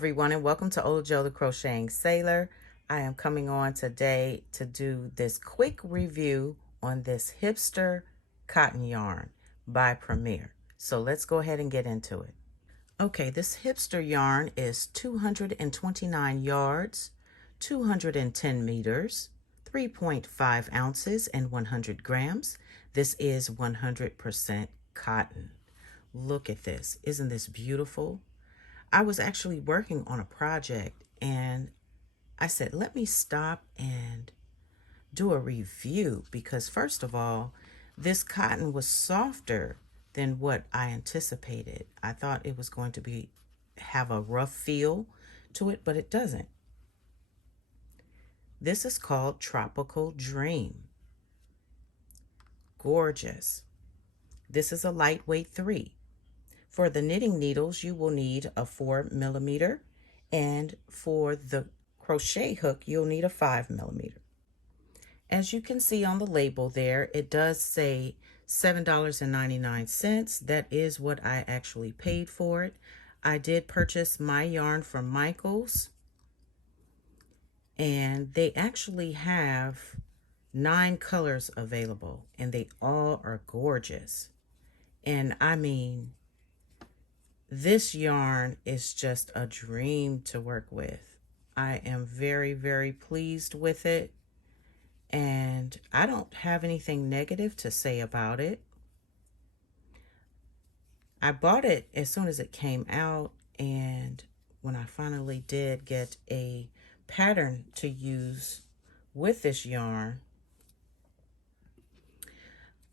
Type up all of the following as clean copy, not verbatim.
everyone, and welcome to OlaJoe the Crocheting Sailor. I am coming on today to do this quick review on this Hipster cotton yarn by Premier. So let's go ahead and get into it. Okay, this Hipster yarn is 229 yards, 210 meters, 3.5 ounces, and 100 grams. This is 100% cotton. Look at this. Isn't this beautiful? I was actually working on a project and I said, let me stop and do a review because first of all, this cotton was softer than what I anticipated. I thought it was going to have a rough feel to it, but it doesn't. This is called Tropical Dream. Gorgeous. This is a lightweight 3. For the knitting needles, you will need a 4mm, and for the crochet hook, you'll need a 5mm. As you can see on the label there, it does say $7.99. That is what I actually paid for it. I did purchase my yarn from Michael's, and they actually have 9 colors available, and they all are gorgeous. And I mean, this yarn is just a dream to work with. I am very, very pleased with it. And I don't have anything negative to say about it. I bought it as soon as it came out. And when I finally did get a pattern to use with this yarn,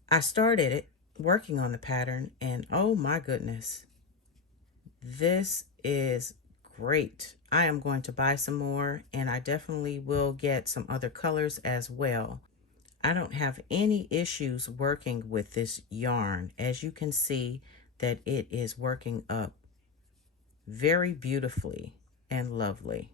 I started it working on the pattern. And oh my goodness. This is great. I am going to buy some more, and I definitely will get some other colors as well. I don't have any issues working with this yarn. As you can see that it is working up very beautifully and lovely.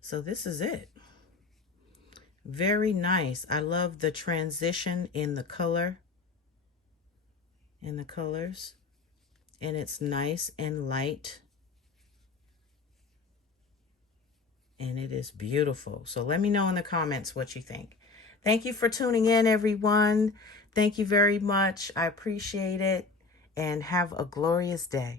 So this is it. Very nice. I love the transition in the colors. And it's nice and light. And it is beautiful. So let me know in the comments what you think. Thank you for tuning in, everyone. Thank you very much. I appreciate it. And have a glorious day.